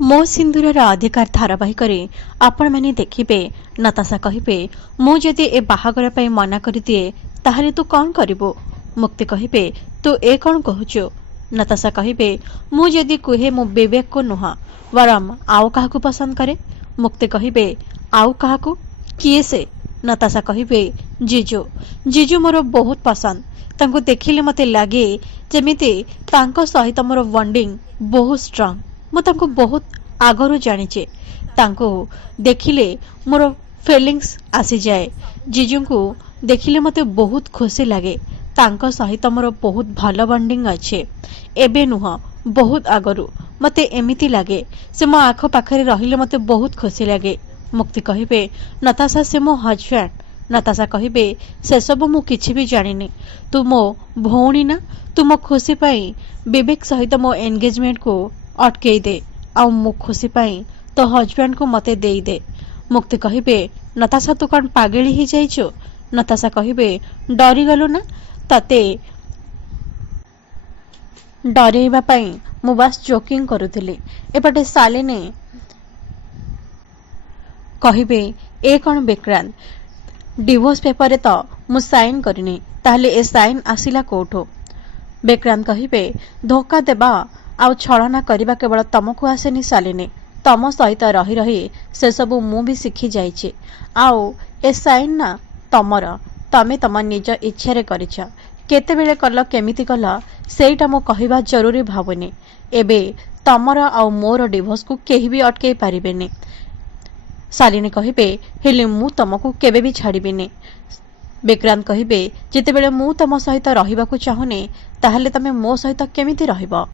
मो सिंदूरर अधिकार धारावाहिक आपण मैंने देखिए नताशा कहे मु जदि ए बाहागर पर मना कर दिए ताहले तू कौन करिवो। मुक्ति कहे तू ए कौन कहचु। नताशा कहे मु जदि कहे मु विवेक को नुह वरम आउ काहाकू पसंद करे। मुक्ति कहे आउ काहाकू किए से। नताशा कहे जीजू जीजू मोर बहुत पसंद तांको देखिले मते लागे जेमिति तांको सहित मोर बॉन्डिंग बहुत स्ट्रांग। मु तांको बहुत आगरू जानिचे तांको देखिले मोर फीलिंग्स आसी जाए। जीजू को देखिले मते बहुत खुशी लगे तांको सहित मोर बहुत भल बॉन्डिंग अच्छे। एबे नुह बहुत आगरू मते एमिति लागे से मो आख पाखरे रहिले मते बहुत खुशी लगे। मुक्ति कहे नताशा से मो हजबैंड। नताशा कहे से सब मु किछि भी जानिनी तू मो भौणी ना तू मो खुशी पाई विवेक सहित मो एंगेजमेंट को अटकई दे आ मो खुशी पाई तो हजबैंड को मते देई दे। मुक्ति कहे नताशा तू कौन पागली ही जाइछु। नताशा कहे डरी गलु ना तते डरेइबा पाई मु बस जोकिंग करुथिली। एपटे शालिनी कहे ए कौन विक्रांत डिवोर्स पेपर तो मु साइन करनी ताहले ए साइन आसिला कोठो। विक्रांत कहे धोखा देबा आउ छलना करबा केवल तमको आसेनी शालिनी तम सहित रही रही से सब मु भी शिखी जाइछि। आउ ए साइन ना तमर तमे तम निज इच्छा रे करिछ केतेबेले कल केमिति कल सेटा मु कहबा जरूरी भाबुनी। एबे तमर आउ मोर डिवोर्स को केही भी अटके पारिबेनी। शालिनी कहे हेले मु तमको केबे भी छाड़िबिनी। विक्रांत कहे जेतेबेले मु तम सहित रहिबाकू चाहुनी ताहले तमे मो सहित केमिति रहिबो।